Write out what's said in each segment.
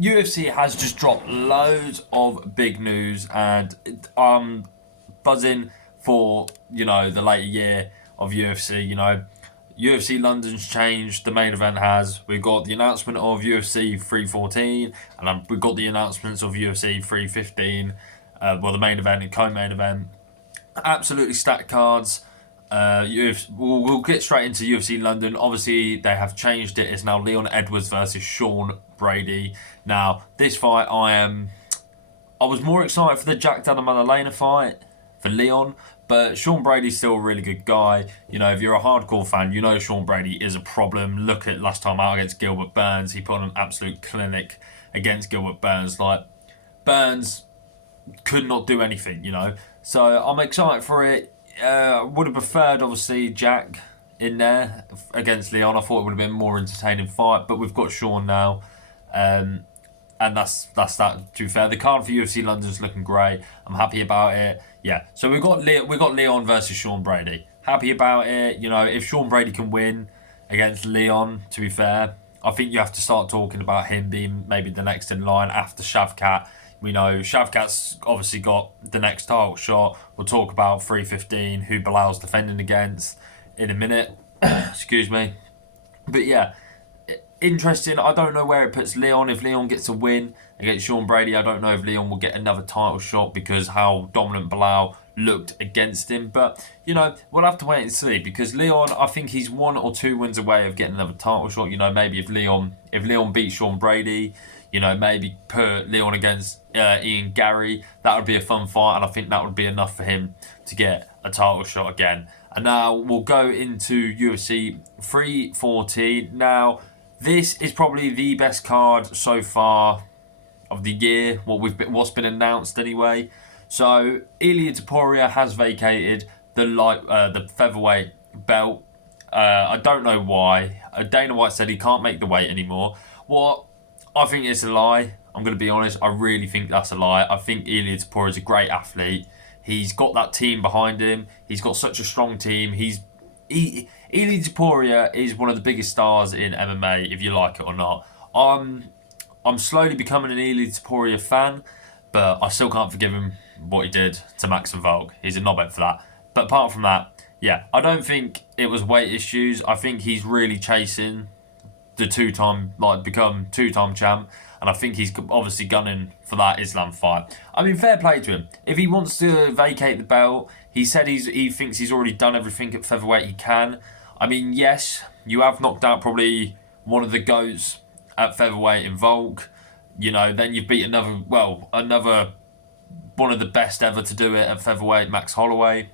UFC has just dropped loads of big news, and I'm buzzing for the later year of UFC. UFC London's changed. The main event has. We've got the announcement of UFC 314, and we've got the announcements of UFC 315. The main event and co-main event. Absolutely stacked cards. We'll get straight into UFC London. Obviously, they have changed it. It's now Leon Edwards versus Sean Brady. Now, this fight, I was more excited for the Jack Della Maddalena fight for Leon, but Sean Brady's still a really good guy. If you're a hardcore fan, Sean Brady is a problem. Look at last time out against Gilbert Burns. He put on an absolute clinic against Gilbert Burns. Like, Burns could not do anything. So I'm excited for it. Would have preferred, obviously, Jack in there against Leon. I thought it would have been a more entertaining fight, but we've got Sean now. And that's that. To be fair, the card for UFC London's looking great. I'm happy about it. Yeah. So we got Leon versus Sean Brady. Happy about it. If Sean Brady can win against Leon, to be fair, I think you have to start talking about him being maybe the next in line after Shavkat. We know Shavkat's obviously got the next title shot. We'll talk about 315, who Bilal's defending against in a minute. Excuse me. But yeah, interesting. I don't know where it puts Leon. If Leon gets a win against Sean Brady, I don't know if Leon will get another title shot because how dominant Bilal looked against him. But, we'll have to wait and see because Leon, I think he's 1 or 2 wins away of getting another title shot. Maybe if Leon beats Sean Brady, maybe put Leon against Ian Gary. That would be a fun fight, and I think that would be enough for him to get a title shot again. And now we'll go into UFC 314. Now, this is probably the best card so far of the year. What's been announced anyway. So Ilia Topuria has vacated the featherweight belt. I don't know why. Dana White said he can't make the weight anymore. I think it's a lie. I'm going to be honest. I really think that's a lie. I think Ilia Topuria is a great athlete. He's got that team behind him. He's got such a strong team. Ilia Topuria is one of the biggest stars in MMA, if you like it or not. I'm slowly becoming an Ilia Topuria fan, but I still can't forgive him what he did to Maxim Volk. He's a knobhead for that. But apart from that, yeah, I don't think it was weight issues. I think he's really chasing the become two-time champ, and I think he's obviously gunning for that Islam fight. I mean, fair play to him. If he wants to vacate the belt, he said he thinks he's already done everything at featherweight he can. I mean, yes, you have knocked out probably one of the GOATs at featherweight in Volk. Then you've beat another one of the best ever to do it at featherweight, Max Holloway.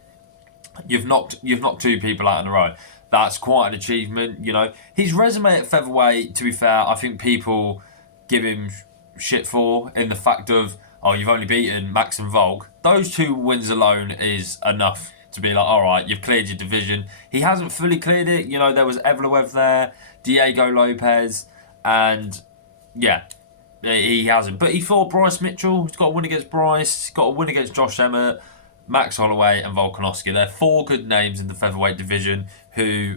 You've knocked 2 people out in a row. That's quite an achievement. His resume at featherweight, to be fair, I think people give him shit for in the fact of, you've only beaten Max and Volk. Those 2 wins alone is enough to be like, all right, you've cleared your division. He hasn't fully cleared it. There was Evloev there, Diego Lopez, and yeah, he hasn't. But he fought Bryce Mitchell. He's got a win against Bryce. He's got a win against Josh Emmett, Max Holloway and Volkanovski. They're 4 good names in the featherweight division who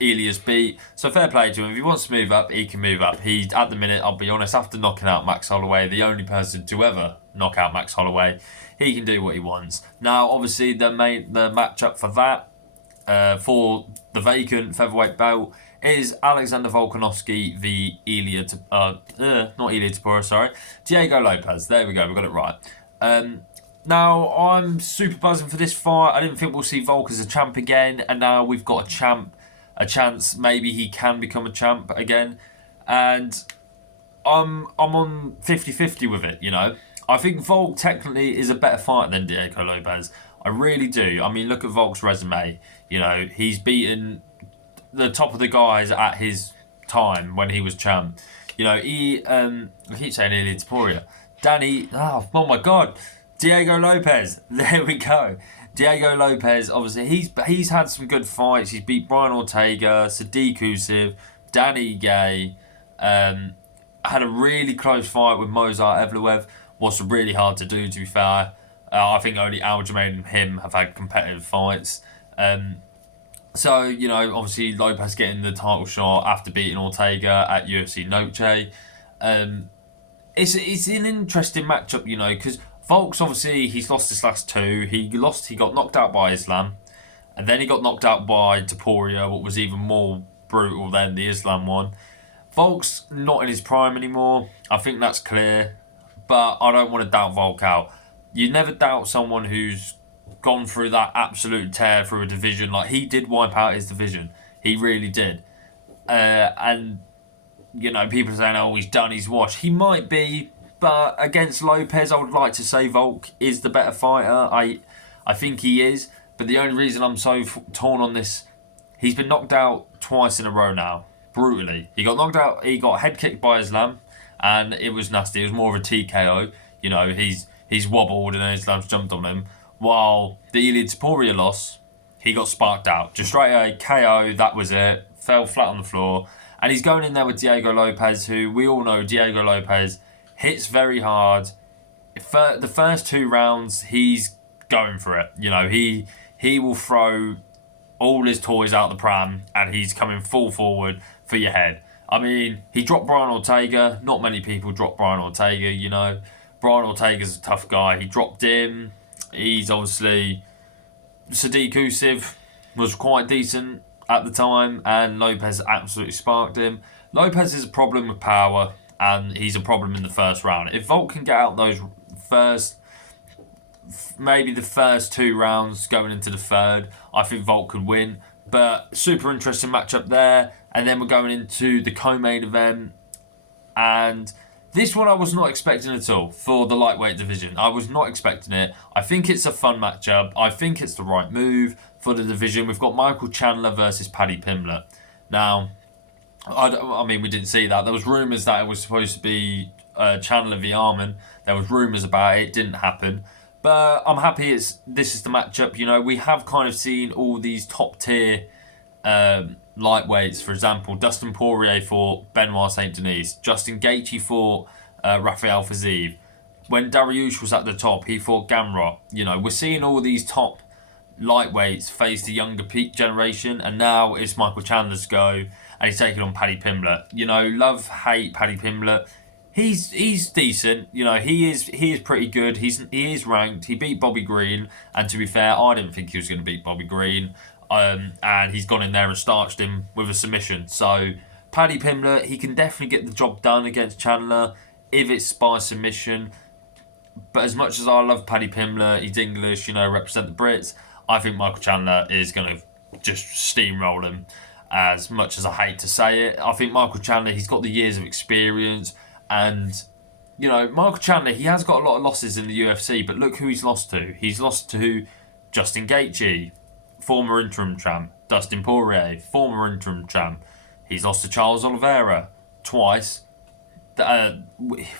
Ilia's beat. So fair play to him. If he wants to move up, he can move up. He, at the minute, I'll be honest, after knocking out Max Holloway, the only person to ever knock out Max Holloway, he can do what he wants. Now, obviously, the matchup for that, for the vacant featherweight belt, is Alexander Volkanovski v Diego Lopez. There we go, we got it right. Now, I'm super buzzing for this fight. I didn't think we'll see Volk as a champ again, and now we've got a chance. Maybe he can become a champ again. And I'm on 50-50 with it, I think Volk technically is a better fighter than Diego Lopez. I really do. I mean, look at Volk's resume. He's beaten the top of the guys at his time when he was champ. I keep saying Ilia Topuria. Oh my God. Diego Lopez. There we go. Diego Lopez, obviously, he's had some good fights. He's beat Brian Ortega, Sadiq Usyk, Danny Gay. Had a really close fight with Mozart Evloev. Was really hard to do, to be fair. I think only Aljamain and him have had competitive fights. So, obviously Lopez getting the title shot after beating Ortega at UFC Noche. It's an interesting matchup, because Volks, obviously, he's lost his last two. He got knocked out by Islam, and then he got knocked out by Topuria, what was even more brutal than the Islam one. Volk's not in his prime anymore. I think that's clear, but I don't want to doubt Volk out. You never doubt someone who's gone through that absolute tear through a division. Like, he did wipe out his division. He really did. And, people are saying, oh, he's done, he's washed. He might be, but against Lopez, I would like to say Volk is the better fighter. I think he is, but the only reason I'm so torn on this, he's been knocked out twice in a row now. Brutally. He got knocked out, he got head kicked by Islam, and it was nasty. It was more of a TKO. He's wobbled and Islam's jumped on him. While the Ilia Topuria loss, he got sparked out. Just straight away, KO, that was it. Fell flat on the floor. And he's going in there with Diego Lopez, who we all know Diego Lopez hits very hard. The first 2 rounds, he's going for it. He will throw all his toys out the pram and he's coming full forward for your head. I mean, he dropped Brian Ortega. Not many people drop Brian Ortega, Brian Ortega's a tough guy. He dropped him. He's obviously... Sadiq Usif was quite decent at the time, and Lopez absolutely sparked him. Lopez is a problem with power, and he's a problem in the first round. If Volk can get out those maybe the first 2 rounds going into the third, I think Volk could win. But super interesting matchup there. And then we're going into the co-main event. And this one I was not expecting at all for the lightweight division. I was not expecting it. I think it's a fun matchup. I think it's the right move for the division. We've got Michael Chandler versus Paddy Pimblett. Now, I mean, we didn't see that. There was rumours that it was supposed to be Chandler v Arman. There was rumours about it. It didn't happen. But I'm happy this is the matchup. We have kind of seen all these top tier lightweights. For example, Dustin Poirier fought Benoit Saint Denis. Justin Gaethje fought Rafael Fiziev. When Dariush was at the top, he fought Gamrot. We're seeing all these top lightweights face the younger peak generation, and now it's Michael Chandler's go, and he's taking on Paddy Pimblett. Love, hate Paddy Pimblett. He's decent. He is pretty good. He is ranked. He beat Bobby Green, and to be fair, I didn't think he was going to beat Bobby Green. And he's gone in there and starched him with a submission. So Paddy Pimblett, he can definitely get the job done against Chandler if it's by submission. But as much as I love Paddy Pimblett, he's English, represent the Brits, I think Michael Chandler is going to just steamroll him. As much as I hate to say it, I think Michael Chandler, he's got the years of experience. And, Michael Chandler, he has got a lot of losses in the UFC, but look who he's lost to. He's lost to Justin Gaethje, former interim champ. Dustin Poirier, former interim champ. He's lost to Charles Oliveira twice,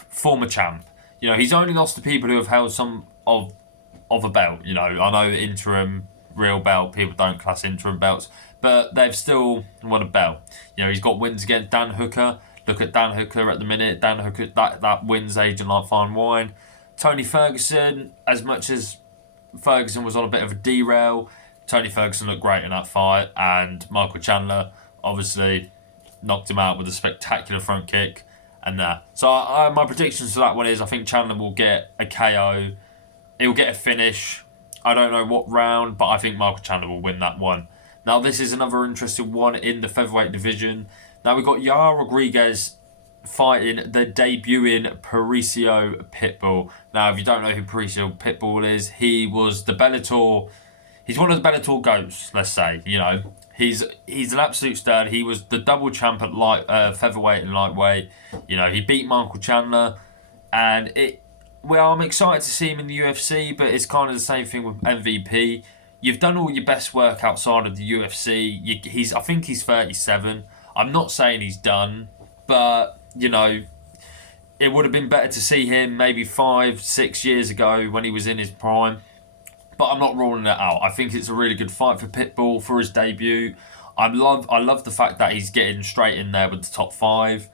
former champ. He's only lost to people who have held some of a belt. I know interim, real belt, people don't class interim belts, but they've still won a belt. He's got wins against Dan Hooker. Look at Dan Hooker at the minute. Dan Hooker, that wins aging like fine wine. Tony Ferguson, as much as Ferguson was on a bit of a derail, Tony Ferguson looked great in that fight, and Michael Chandler obviously knocked him out with a spectacular front kick and that. So my predictions for that one is I think Chandler will get a KO. He'll get a finish. I don't know what round, but I think Michael Chandler will win that one. Now, this is another interesting one in the featherweight division. Now, we've got Yair Rodriguez fighting the debuting Patricio Pitbull. Now, if you don't know who Patricio Pitbull is, he was the Bellator... He's one of the Bellator GOATs, let's say. He's an absolute stud. He was the double champ at featherweight and lightweight. He beat Michael Chandler. And I'm excited to see him in the UFC, but it's kind of the same thing with MVP. You've done all your best work outside of the UFC. I think he's 37. I'm not saying he's done, but, it would have been better to see him maybe 5-6 years ago when he was in his prime. But I'm not ruling it out. I think it's a really good fight for Pitbull for his debut. I love the fact that he's getting straight in there with the top 5.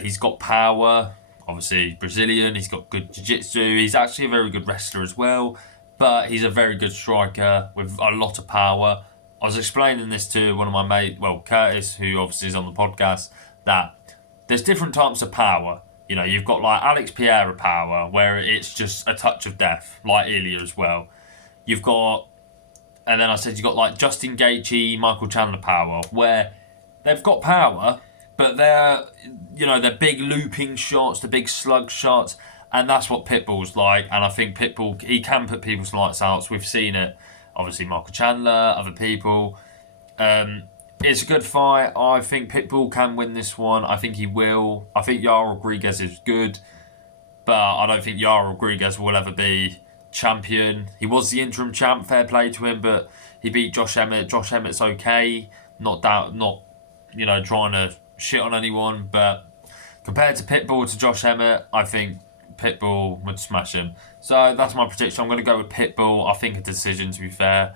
He's got power. Obviously, Brazilian. He's got good jiu-jitsu. He's actually a very good wrestler as well. But he's a very good striker with a lot of power. I was explaining this to one of my mates, Curtis, who obviously is on the podcast, that there's different types of power. You know, you've got like Alex Pereira power, where it's just a touch of death, like Ilya as well. You've got, and then I said you've got like Justin Gaethje, Michael Chandler power, where they've got power, but they're big looping shots, the big slug shots, and that's what Pitbull's like. And I think Pitbull, he can put people's lights out. So we've seen it. Obviously, Michael Chandler, other people. It's a good fight. I think Pitbull can win this one. I think he will. I think Yair Rodriguez is good, but I don't think Yair Rodriguez will ever be champion. He was the interim champ, fair play to him, but he beat Josh Emmett. Josh Emmett's okay. Not trying to shit on anyone, but compared to Pitbull to Josh Emmett, I think Pitbull would smash him. So that's my prediction. I'm going to go with Pitbull. I think a decision, to be fair.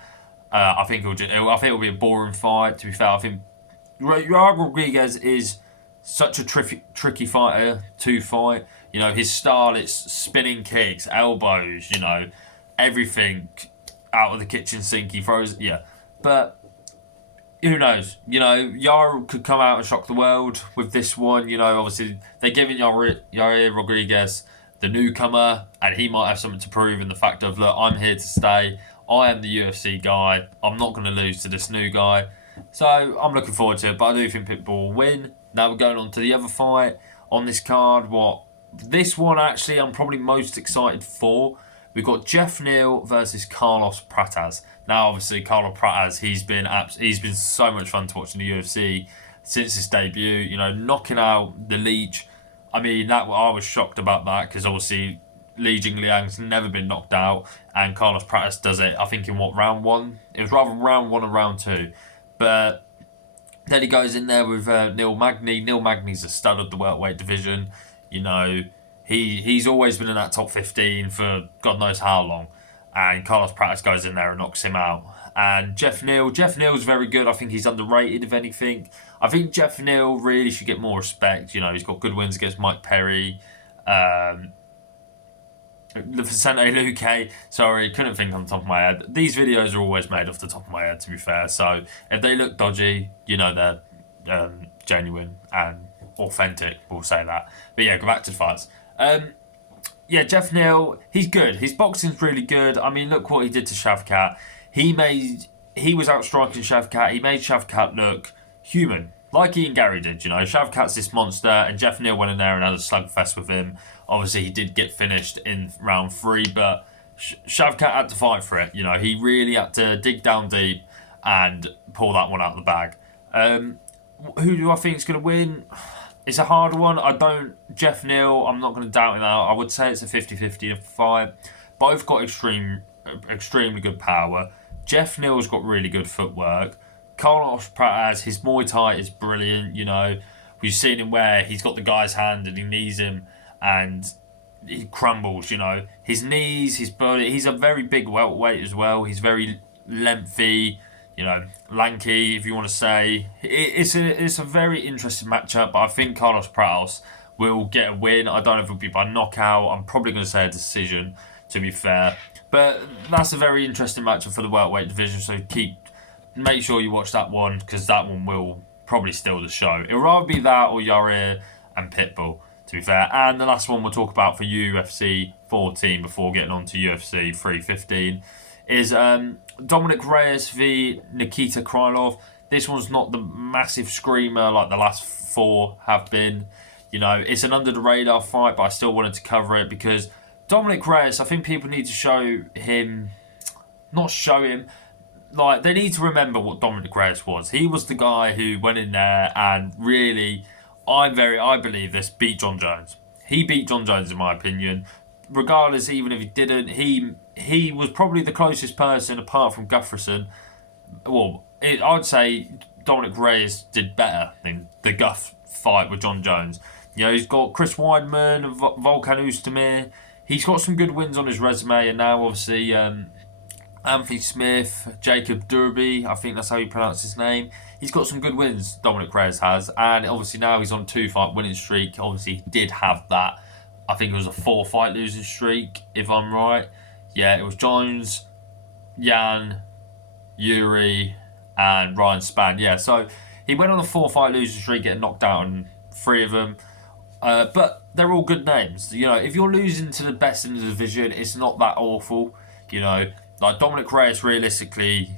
I think it'll be a boring fight. To be fair, I think Yair Rodriguez is such a tricky fighter to fight. You know, his style, it's spinning kicks, elbows, everything out of the kitchen sink. He throws, yeah. But who knows? Yair could come out and shock the world with this one. Obviously, they're giving Yair Rodriguez the newcomer, and he might have something to prove in the fact of, look, I'm here to stay. I am the UFC guy. I'm not going to lose to this new guy. So I'm looking forward to it, but I do think Pitbull will win. Now we're going on to the other fight on this card. This one, actually, I'm probably most excited for. We've got Geoff Neal versus Carlos Pratas. Now, obviously, Carlos Pratas, he's been so much fun to watch in the UFC since his debut. Knocking out the Leech. I mean, I was shocked about that because obviously Li Jingliang's never been knocked out, and Carlos Pratas does it, I think, in round one? It was rather round one or round two. But then he goes in there with Neil Magny. Neil Magny's a stud of the welterweight division. He's always been in that top 15 for God knows how long. And Carlos Pratas goes in there and knocks him out. And Geoff Neal's very good. I think he's underrated, if anything. I think Geoff Neal really should get more respect. He's got good wins against Mike Perry. Vicente Luque, sorry, couldn't think on the top of my head. These videos are always made off the top of my head, to be fair. So if they look dodgy, they're genuine and authentic, we'll say that. But yeah, go back to the fights. Geoff Neal, he's good. His boxing's really good. I mean, look what he did to Shavkat. He was outstriking Shavkat. He made Shavkat look human, like Ian Gary did. Shavkat's this monster, and Geoff Neal went in there and had a slugfest with him. Obviously, he did get finished in round 3, but Shavkat had to fight for it. He really had to dig down deep and pull that one out of the bag. Who do I think is going to win? It's a hard one. Geoff Neal, I'm not going to doubt him out. I would say it's a 50-50 fight. Both got extremely good power. Geoff Neal's got really good footwork. Carlos Pratas, his Muay Thai is brilliant. We've seen him where he's got the guy's hand and he knees him and he crumbles. His knees, his body. He's a very big welterweight as well. He's very lengthy, lanky, if you want to say. It's a very interesting matchup, but I think Carlos Pratas will get a win. I don't know if it'll be by knockout. I'm probably going to say a decision, to be fair. But that's a very interesting matchup for the welterweight division, so make sure you watch that one, because that one will probably steal the show. It'll rather be that or Yair and Pitbull, to be fair. And the last one we'll talk about for UFC 14 before getting on to UFC 315 is Dominic Reyes v Nikita Krylov. This one's not the massive screamer like the last 4 have been. It's an under-the-radar fight, but I still wanted to cover it because Dominic Reyes, I think people need to they need to remember what Dominic Reyes was. He was the guy who went in there and really, I believe this, beat John Jones. He beat John Jones, in my opinion. Regardless, even if he didn't, he was probably the closest person apart from Gustafsson. I'd say Dominic Reyes did better than the Guff fight with John Jones. He's got Chris Weidman, Volkan Oezdemir. He's got some good wins on his resume, and now obviously Anthony Smith, Jacob Derby, I think that's how you pronounce his name. He's got some good wins, Dominic Reyes has, and obviously now he's on a 2-fight winning streak. Obviously he did have that. I think it was a 4-fight losing streak, if I'm right. Yeah, it was Jones, Yan, Yuri, and Ryan Spann. Yeah, so he went on a 4-fight losing streak, getting knocked out on 3 of them. But they're all good names. You know, if you're losing to the best in the division, it's not that awful. You know, like Dominic Reyes, realistically,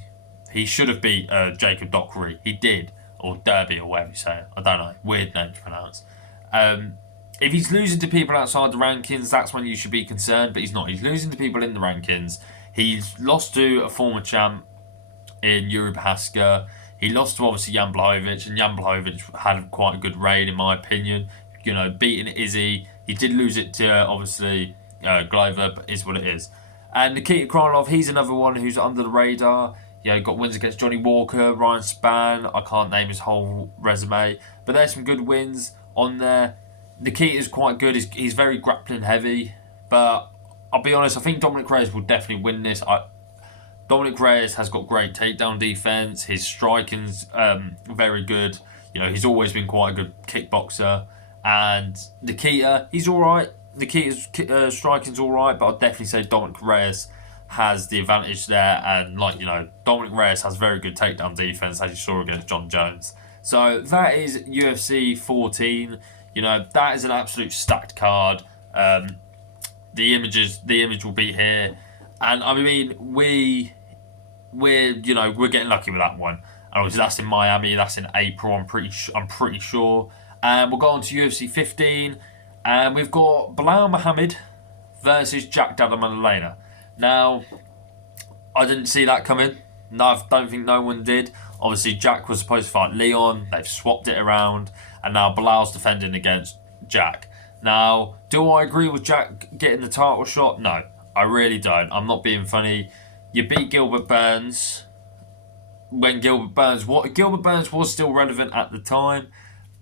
he should have beat Jacob Dockery. He did. Or Derby, or whatever you say it. I don't know. Weird name to pronounce. If he's losing to people outside the rankings, that's when you should be concerned, but he's not. He's losing to people in the rankings. He's lost to a former champ in Yuri Prochazka. He lost to obviously Jan Blachowicz, and Jan Blachowicz had quite a good reign in my opinion. You know, beating Izzy. He did lose it to obviously Glover, but is what it is. And Nikita Krylov, he's another one who's under the radar. You know, got wins against Johnny Walker, Ryan Spann. I can't name his whole resume, but there's some good wins on there. Nikita's quite good. He's very grappling heavy, but I'll be honest. I think Dominic Reyes will definitely win this. Dominic Reyes has got great takedown defense. His striking's very good. You know, he's always been quite a good kickboxer. And Nikita, he's all right. Nikita's striking's all right, but I'd definitely say Dominic Reyes has the advantage there. And like, you know, Dominic Reyes has very good takedown defense, as you saw against John Jones. So that is UFC 14. You know, that is an absolute stacked card. The image will be here, and I mean we're getting lucky with that one. And obviously that's in Miami. That's in April. I'm pretty sure. And we'll go on to UFC 15, and we've got Belal Muhammad versus Jack Della Maddalena. Now, I didn't see that coming. No, I don't think no one did. Obviously, Jack was supposed to fight Leon. They've swapped it around, and now Belal's defending against Jack. Now, do I agree with Jack getting the title shot? No, I really don't. I'm not being funny. You beat Gilbert Burns when Gilbert Burns was still relevant at the time,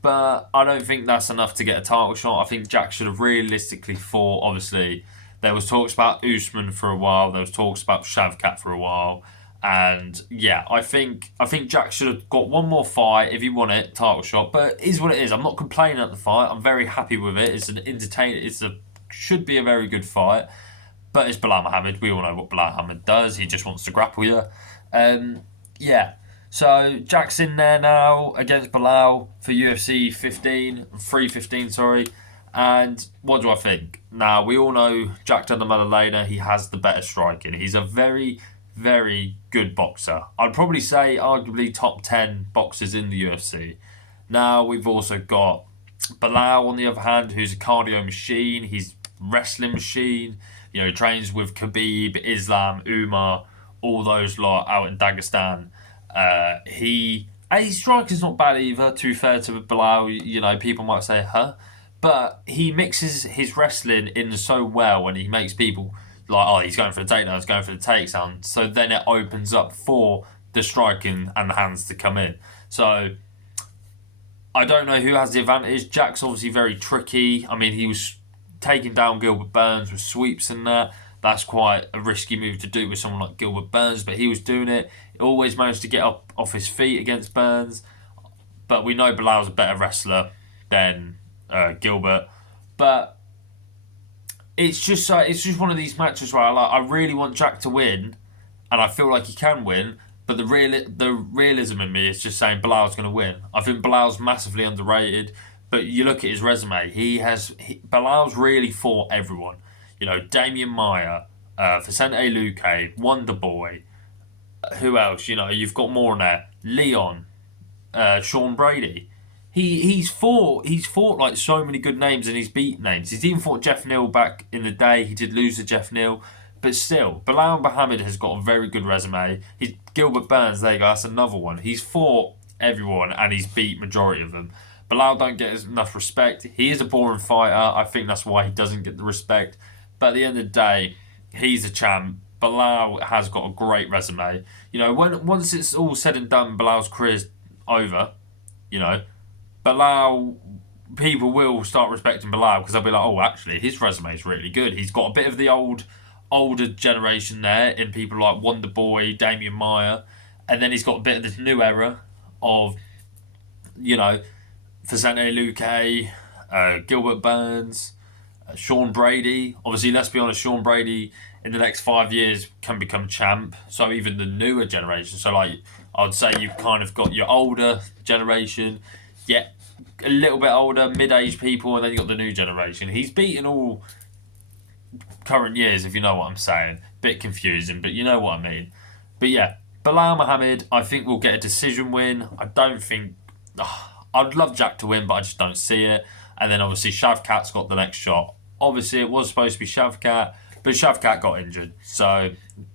but I don't think that's enough to get a title shot. I think Jack should have realistically fought. Obviously, there was talks about Usman for a while. There was talks about Shavkat for a while. And yeah, I think Jack should have got one more fight if he won it, title shot. But it is what it is. I'm not complaining at the fight. I'm very happy with it. It's an entertaining. Should be a very good fight. But it's Belal Muhammad. We all know what Belal Muhammad does. He just wants to grapple you. Yeah. So Jack's in there now against Belal for UFC 315. Sorry. And what do I think? Now, we all know Jack Della Maddalena. He has the better striking. He's a very, very good boxer. I'd probably say arguably top 10 boxers in the UFC. Now, we've also got Belal, on the other hand, who's a cardio machine. He's a wrestling machine. You know, he trains with Khabib, Islam, Umar, all those lot out in Dagestan. His striking's not bad either, to be fair to Belal. You know, people might say, huh? But he mixes his wrestling in so well, and he makes people like, oh, he's going for the takedown, he's going for the takedown. So then it opens up for the striking and the hands to come in. So I don't know who has the advantage. Jack's obviously very tricky. I mean, he was taking down Gilbert Burns with sweeps and that. That's quite a risky move to do with someone like Gilbert Burns, but he was doing it. He always managed to get up off his feet against Burns. But we know Belal's a better wrestler than Gilbert. But it's just one of these matches where I really want Jack to win, and I feel like he can win. But the realism in me is just saying Belal's going to win. I think Belal's massively underrated. But you look at his resume, Belal's really fought everyone. You know, Damian Maia, Vicente Luque, Wonder Boy. Who else? You know, you've got more on there. Leon, Sean Brady. He's fought like so many good names, and he's beat names. He's even fought Jeff Neal back in the day. He did lose to Jeff Neal, but still, Belal Muhammad has got a very good resume. Gilbert Burns, there you go, that's another one. He's fought everyone and he's beat majority of them. Belal don't get enough respect. He is a boring fighter. I think that's why he doesn't get the respect. But at the end of the day, he's a champ. Belal has got a great resume. You know, once it's all said and done, Belal's career's over. You know, Belal, people will start respecting Belal because they'll be like, oh, actually, his resume is really good. He's got a bit of the older generation there in people like Wonder Boy, Damian Maia, and then he's got a bit of this new era of, you know, Vicente Luque, Gilbert Burns, Sean Brady. Obviously, let's be honest, Sean Brady in the next 5 years can become champ. So even the newer generation. So like, I'd say you've kind of got your older generation. Yeah, a little bit older, mid-aged people, and then you got the new generation. He's beaten all current years, if you know what I'm saying. Bit confusing, but you know what I mean. But yeah, Bilal Muhammad, I think will get a decision win. I don't think. I'd love Jack to win, but I just don't see it. And then obviously Shavkat's got the next shot. Obviously it was supposed to be Shavkat, but Shavkat got injured. So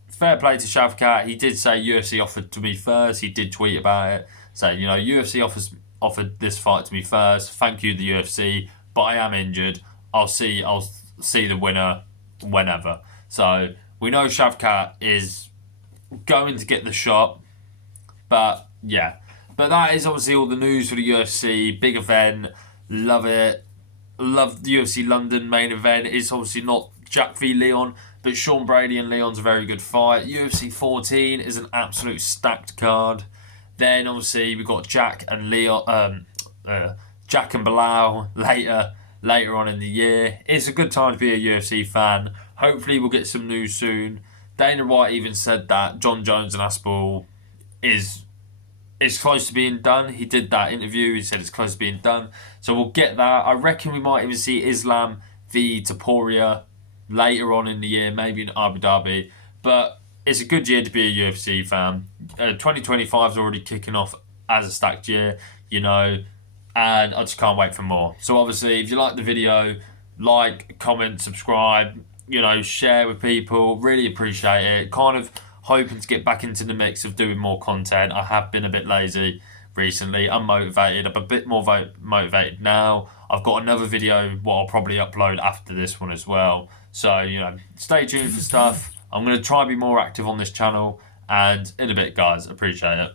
fair play to Shavkat. He did say UFC offered to me first. He did tweet about it, saying, you know, UFC offered this fight to me first. Thank you, the UFC, but I am injured. I'll see the winner whenever. So we know Shavkat is going to get the shot, but yeah. But that is obviously all the news for the UFC. Big event. Love it. Love the UFC London main event. It's obviously not Jack v Leon, but Sean Brady and Leon's a very good fight. UFC 14 is an absolute stacked card. Then obviously we've got Jack and Leon, Jack and Bilal later on in the year. It's a good time to be a UFC fan. Hopefully we'll get some news soon. Dana White even said that John Jones and Aspinall is close to being done. He did that interview. He said it's close to being done. So we'll get that. I reckon we might even see Islam v Topuria later on in the year, maybe in Abu Dhabi. But it's a good year to be a UFC fan. 2025 is already kicking off as a stacked year, you know, and I just can't wait for more. So obviously, if you like the video, like, comment, subscribe, you know, share with people. Really appreciate it. Kind of hoping to get back into the mix of doing more content. I have been a bit lazy recently, unmotivated. I'm a bit more motivated now. I've got another video what I'll probably upload after this one as well. So, you know, stay tuned for stuff. I'm going to try and be more active on this channel, and in a bit, guys. Appreciate it.